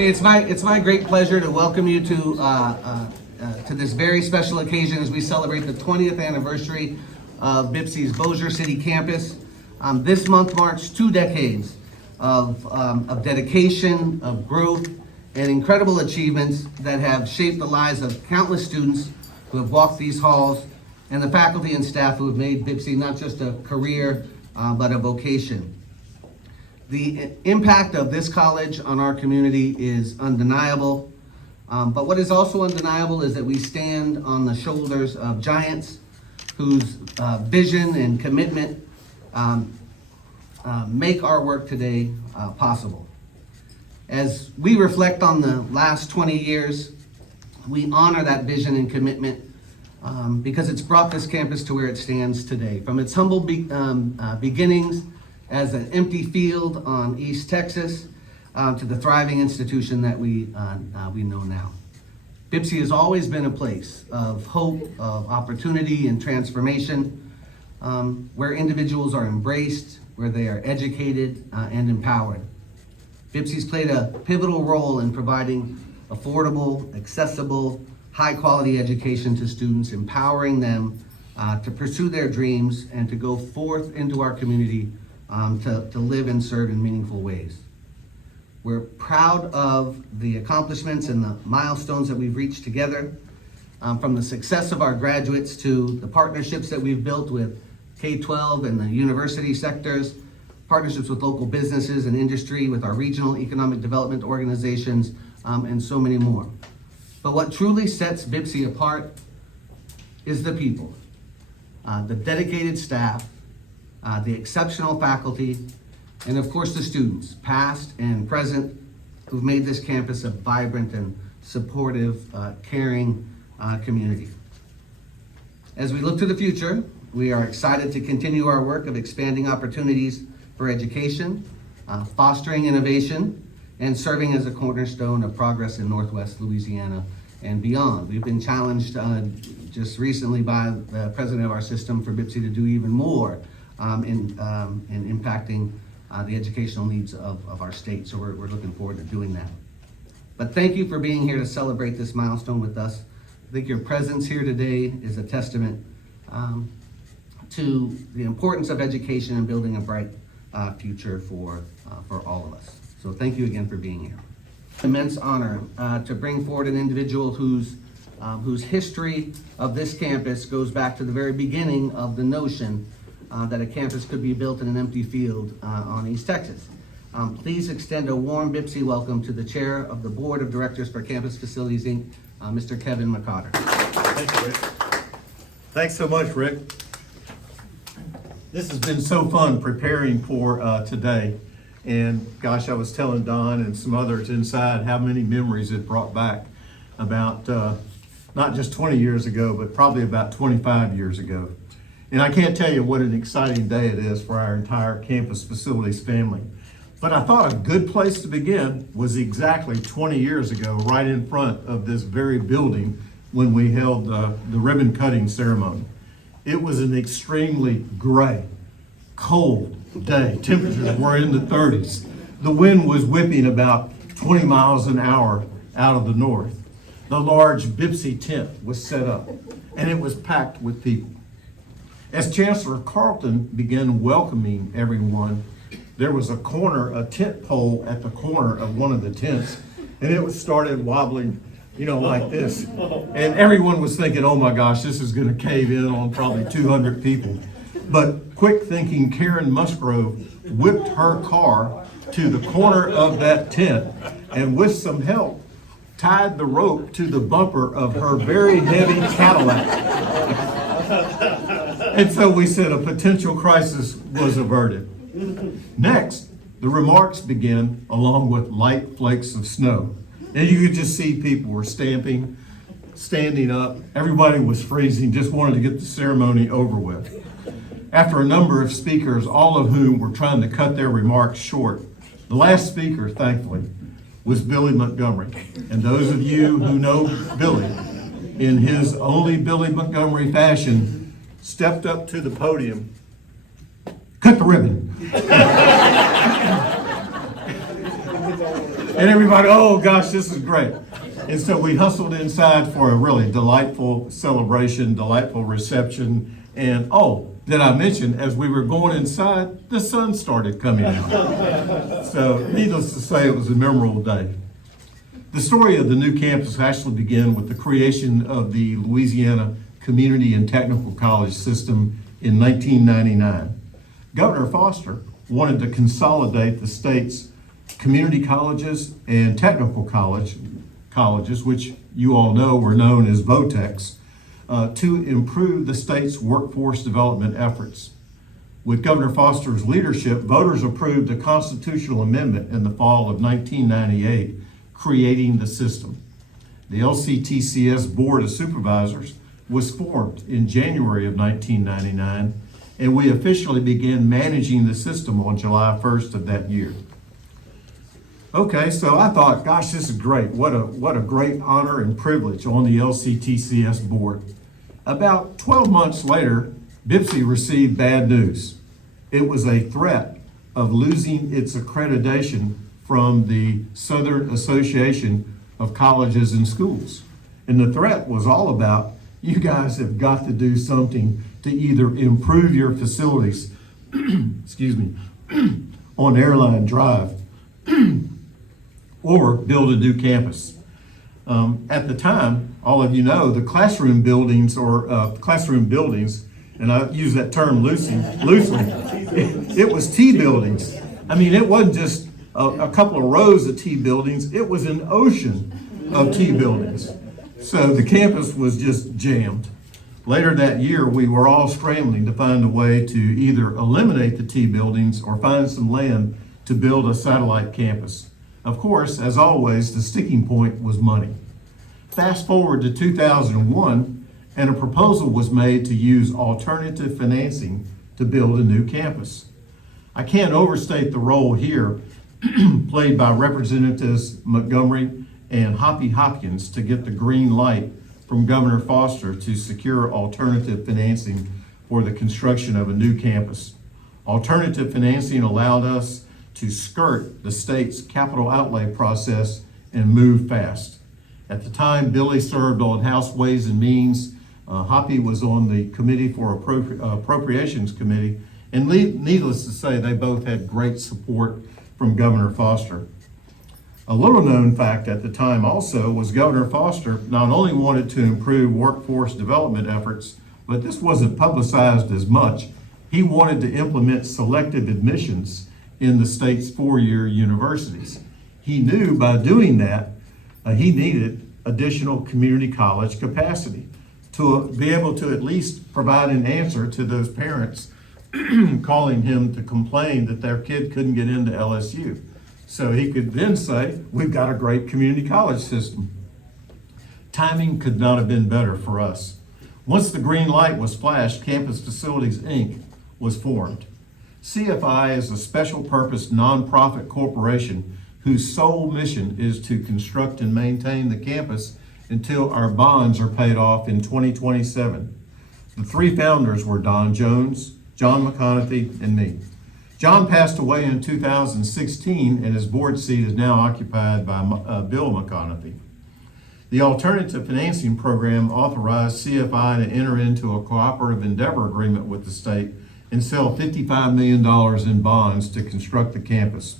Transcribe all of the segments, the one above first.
Hey, it's my great pleasure to welcome you to this very special occasion as we celebrate the 20th anniversary of BIPC's Bossier City Campus. This month marks 2 decades of dedication, of growth, and incredible achievements that have shaped the lives of countless students who have walked these halls, and the faculty and staff who have made BIPC not just a career, but a vocation. The impact of this college on our community is undeniable, but what is also undeniable is that we stand on the shoulders of giants whose vision and commitment make our work today possible. As we reflect on the last 20 years, we honor that vision and commitment because it's brought this campus to where it stands today. From its humble beginnings as an empty field on East Texas to the thriving institution that we know now. BIPC has always been a place of hope, of opportunity and transformation, where individuals are embraced, where they are educated and empowered. BIPC's played a pivotal role in providing affordable, accessible, high-quality education to students, empowering them to pursue their dreams and to go forth into our community to live and serve in meaningful ways. We're proud of the accomplishments and the milestones that we've reached together, from the success of our graduates to the partnerships that we've built with K-12 and the university sectors, partnerships with local businesses and industry, with our regional economic development organizations, and so many more. But what truly sets BIPC apart is the people, the dedicated staff, the exceptional faculty, and of course the students, past and present, who've made this campus a vibrant and supportive, caring community. As we look to the future, we are excited to continue our work of expanding opportunities for education, fostering innovation, and serving as a cornerstone of progress in Northwest Louisiana and beyond. We've been challenged just recently by the president of our system for BIPC to do even more in impacting the educational needs of our state. So we're looking forward to doing that. But thank you for being here to celebrate this milestone with us. I think your presence here today is a testament to the importance of education and building a bright future for all of us. So thank you again for being here. Immense honor to bring forward an individual whose history of this campus goes back to the very beginning of the notion that a campus could be built in an empty field on East Texas. Please extend a warm BIPC welcome to the Chair of the Board of Directors for Campus Facilities, Inc., Mr. Kevin McCotter. Thank you, Rick. Thanks so much, Rick. This has been so fun preparing for today. And gosh, I was telling Don and some others inside how many memories it brought back about not just 20 years ago, but probably about 25 years ago. And I can't tell you what an exciting day it is for our entire campus facilities family. But I thought a good place to begin was exactly 20 years ago, right in front of this very building when we held the ribbon cutting ceremony. It was an extremely gray, cold day. Temperatures were in the 30s. The wind was whipping about 20 miles an hour out of the north. The large BIPC tent was set up, and it was packed with people. As Chancellor Carlton began welcoming everyone, there was a tent pole at the corner of one of the tents, and it started wobbling, like this. And everyone was thinking, oh my gosh, this is gonna cave in on probably 200 people. But quick thinking Karen Musgrove whipped her car to the corner of that tent and with some help tied the rope to the bumper of her very heavy Cadillac. And so we said a potential crisis was averted. Next, the remarks began along with light flakes of snow. And you could just see people were standing up. Everybody was freezing, just wanted to get the ceremony over with. After a number of speakers, all of whom were trying to cut their remarks short, the last speaker, thankfully, was Billy Montgomery. And those of you who know Billy, in his only Billy Montgomery fashion, stepped up to the podium, cut the ribbon. And everybody, oh gosh, this is great. And so we hustled inside for a really delightful celebration, delightful reception. And oh, did I mention, as we were going inside, the sun started coming out. So needless to say, it was a memorable day. The story of the new campus actually began with the creation of the Louisiana Community and Technical College system in 1999. Governor Foster wanted to consolidate the state's community colleges and technical colleges, which you all know were known as VOTECs, to improve the state's workforce development efforts. With Governor Foster's leadership, voters approved a constitutional amendment in the fall of 1998, creating the system. The LCTCS Board of Supervisors was formed in January of 1999, and we officially began managing the system on July 1st of that year. Okay, so I thought, gosh, this is great. What a great honor and privilege on the LCTCS board. About 12 months later, BIPSI received bad news. It was a threat of losing its accreditation from the Southern Association of Colleges and Schools. And the threat was all about, you guys have got to do something to either improve your facilities, excuse me, on Airline Drive, or build a new campus. At the time, all of you know, the classroom buildings, and I use that term loosely, it was T buildings. I mean, it wasn't just a couple of rows of T buildings, it was an ocean of T buildings. So the campus was just jammed. Later that year, we were all scrambling to find a way to either eliminate the T buildings or find some land to build a satellite campus. Of course, as always, the sticking point was money. Fast forward to 2001, and a proposal was made to use alternative financing to build a new campus. I can't overstate the role here played by Representatives Montgomery and Hoppy Hopkins to get the green light from Governor Foster to secure alternative financing for the construction of a new campus. Alternative financing allowed us to skirt the state's capital outlay process and move fast. At the time, Billy served on House Ways and Means. Hoppy was on the Committee for Appropriations Committee, and needless to say, they both had great support from Governor Foster. A little known fact at the time also was Governor Foster not only wanted to improve workforce development efforts, but this wasn't publicized as much. He wanted to implement selective admissions in the state's four-year universities. He knew by doing that, he needed additional community college capacity to be able to at least provide an answer to those parents calling him to complain that their kid couldn't get into LSU. So he could then say, we've got a great community college system. Timing could not have been better for us. Once the green light was flashed, Campus Facilities, Inc. was formed. CFI is a special purpose nonprofit corporation whose sole mission is to construct and maintain the campus until our bonds are paid off in 2027. The three founders were Don Jones, John McConaughey, and me. John passed away in 2016, and his board seat is now occupied by Bill McConaughey. The alternative financing program authorized CFI to enter into a cooperative endeavor agreement with the state and sell $55 million in bonds to construct the campus.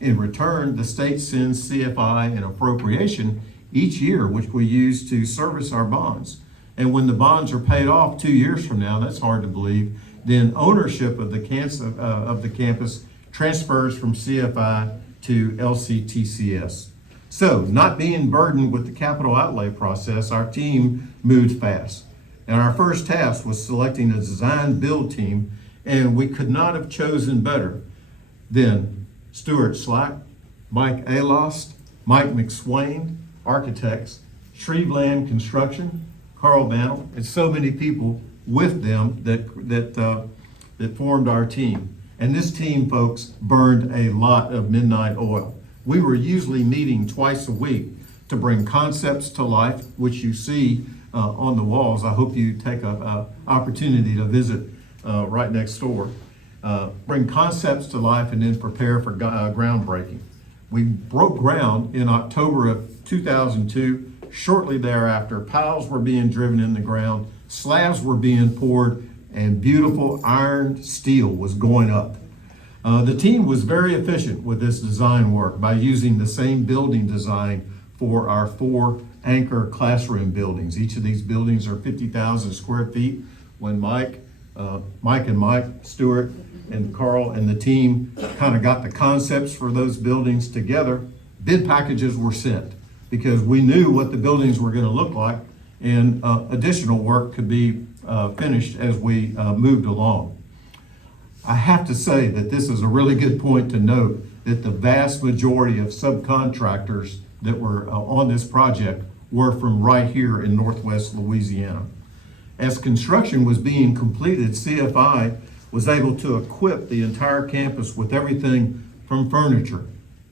In return, the state sends CFI an appropriation each year, which we use to service our bonds. And when the bonds are paid off 2 years from now, that's hard to believe, then ownership of the campus transfers from CFI to LCTCS. So, not being burdened with the capital outlay process, our team moved fast. And our first task was selecting a design build team, and we could not have chosen better than Stuart Slack, Mike Alost, Mike McSwain, architects, Shreveland Construction, Carl Bannell, and so many people with them that formed our team. And this team, folks, burned a lot of midnight oil. We were usually meeting twice a week to bring concepts to life, which you see on the walls. I hope you take an opportunity to visit right next door. Bring concepts to life and then prepare for groundbreaking. We broke ground in October of 2002. Shortly thereafter, piles were being driven in the ground, slabs were being poured, and beautiful iron steel was going up. The team was very efficient with this design work by using the same building design for our 4 anchor classroom buildings. Each of these buildings are 50,000 square feet. When Mike Stewart, and Carl and the team kind of got the concepts for those buildings together, bid packages were sent because we knew what the buildings were going to look like, and additional work could be finished as we moved along. I have to say that this is a really good point to note that the vast majority of subcontractors that were on this project were from right here in Northwest Louisiana. As construction was being completed, CFI was able to equip the entire campus with everything from furniture,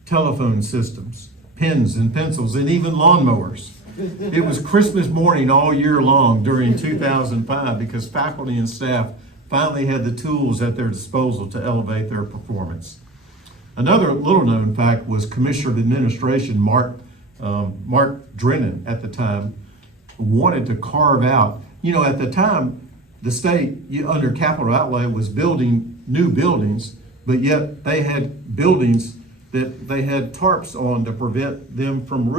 telephone systems, pens and pencils, and even lawnmowers. It was Christmas morning all year long during 2005 because faculty and staff finally had the tools at their disposal to elevate their performance. Another little known fact was Commissioner of Administration Mark Drennan at the time wanted to carve out, at the time, the state, under capital outlay, was building new buildings, but yet they had buildings that they had tarps on to prevent them from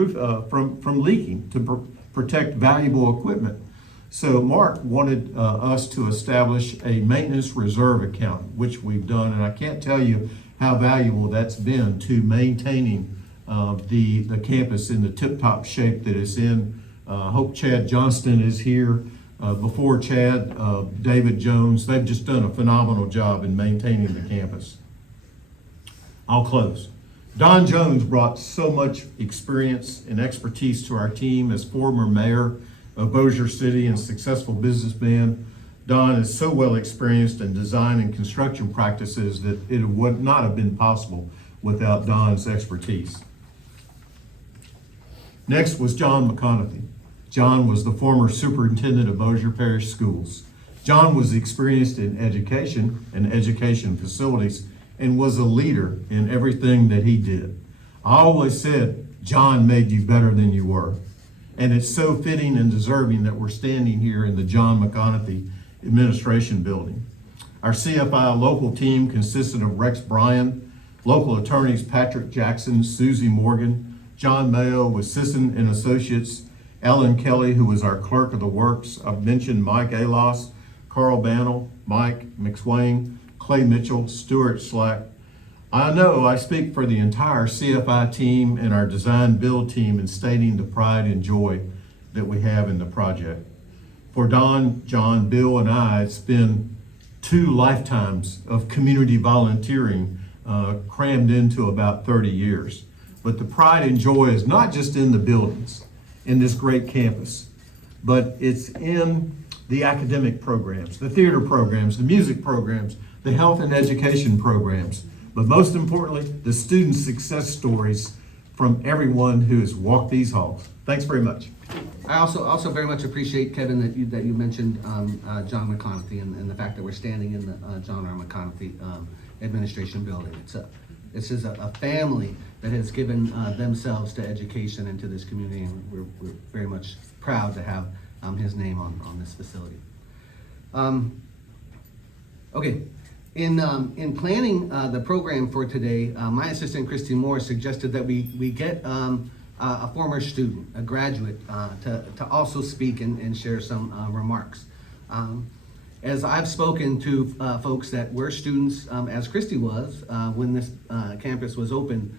leaking, to protect valuable equipment. So Mark wanted us to establish a maintenance reserve account, which we've done, and I can't tell you how valuable that's been to maintaining the campus in the tip-top shape that it's in. Hope Chad Johnston is here. Before Chad, David Jones, they've just done a phenomenal job in maintaining the campus. I'll close. Don Jones brought so much experience and expertise to our team as former mayor of Bossier City and successful businessman. Don is so well experienced in design and construction practices that it would not have been possible without Don's expertise. Next was John McConaughey. John was the former superintendent of Bossier Parish Schools. John was experienced in education and education facilities and was a leader in everything that he did. I always said, John made you better than you were. And it's so fitting and deserving that we're standing here in the John McConaughey Administration Building. Our CFI local team consisted of Rex Bryan, local attorneys Patrick Jackson, Susie Morgan, John Mayo with Sisson and Associates, Ellen Kelly, who was our clerk of the works. I've mentioned Mike Alos, Carl Bannell, Mike McSwain, Clay Mitchell, Stuart Slack. I know I speak for the entire CFI team and our design build team in stating the pride and joy that we have in the project. For Don, John, Bill, and I, it's been 2 lifetimes of community volunteering crammed into about 30 years. But the pride and joy is not just in the buildings, in this great campus, but it's in the academic programs, the theater programs, the music programs, the health and education programs, but most importantly, the student success stories from everyone who has walked these halls. Thanks very much. I also very much appreciate, Kevin, that you mentioned John McConaughey and the fact that we're standing in the John R. McConaughey Administration Building. This is a family that has given themselves to education and to this community, and we're very much proud to have his name on this facility. Okay, in planning the program for today, my assistant Christy Moore suggested that we get a former student, a graduate, to also speak and share some remarks. As I've spoken to folks that were students, as Christy was, when this campus was open,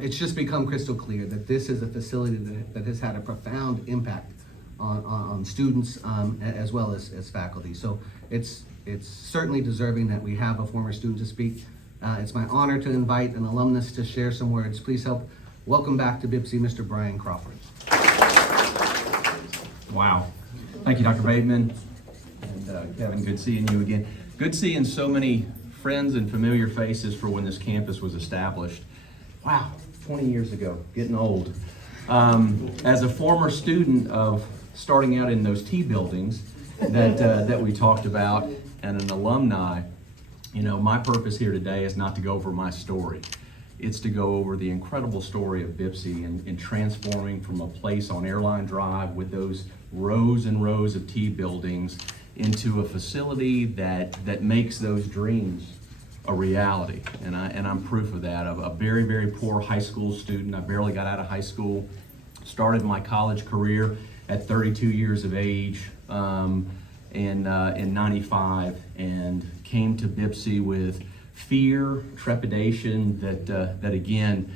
it's just become crystal clear that this is a facility that has had a profound impact on students as well as faculty. So it's certainly deserving that we have a former student to speak. It's my honor to invite an alumnus to share some words. Please help welcome back to BIPSI, Mr. Brian Crawford. Wow. Thank you, Dr. Bateman. And Kevin, good seeing you again. Good seeing so many friends and familiar faces for when this campus was established. Wow, 20 years ago, getting old. As a former student of starting out in those T buildings that we talked about, and an alumni, my purpose here today is not to go over my story. It's to go over the incredible story of Bipsy and transforming from a place on Airline Drive with those rows and rows of T buildings into a facility that makes those dreams a reality. And I'm proof of that. A very, very poor high school student. I barely got out of high school. Started my college career at 32 years of age in 95, and came to Bipsy with fear, trepidation that again,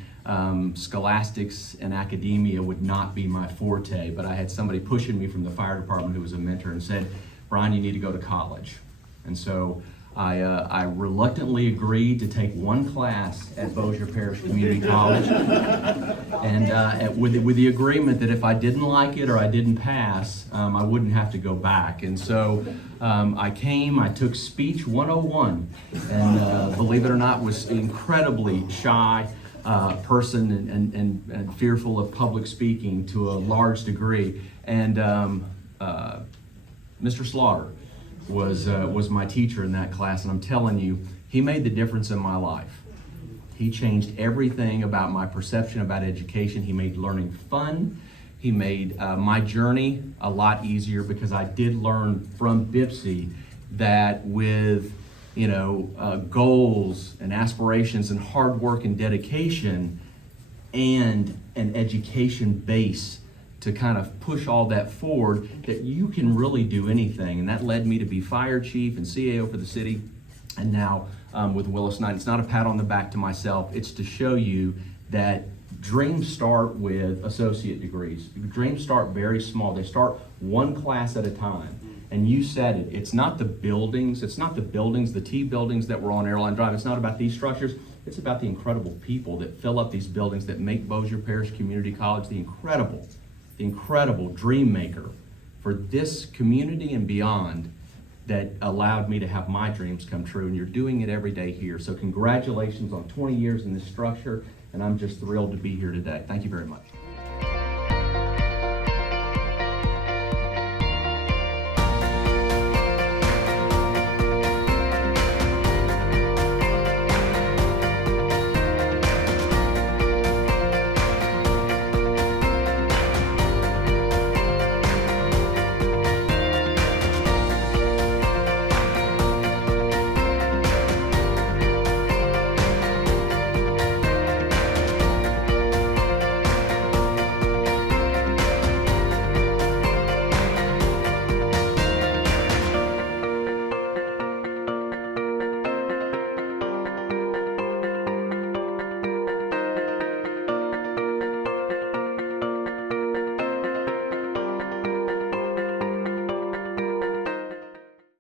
scholastics and academia would not be my forte, but I had somebody pushing me from the fire department who was a mentor and said, Brian, you need to go to college. And so I reluctantly agreed to take one class at Bossier Parish Community College, and with the agreement that if I didn't like it or I didn't pass, I wouldn't have to go back. And so I took Speech 101, and believe it or not, was incredibly shy person and fearful of public speaking to a large degree. And Mr. Slaughter was my teacher in that class, and I'm telling you, he made the difference in my life. He changed everything about my perception about education. He made learning fun. He made my journey a lot easier, because I did learn from Bipsy that with goals and aspirations and hard work and dedication and an education base to kind of push all that forward, that you can really do anything. And that led me to be fire chief and CAO for the city, and now with Willis Knight. It's not a pat on the back to myself, it's to show you that dreams start with associate degrees. Dreams start very small. They start one class at a time. And you said it, it's not the buildings, the T buildings that were on Airline Drive. It's not about these structures. It's about the incredible people that fill up these buildings, that make Bossier Parish Community College the incredible dream maker for this community and beyond, that allowed me to have my dreams come true. And you're doing it every day here. So congratulations on 20 years in this structure, and I'm just thrilled to be here today. Thank you very much.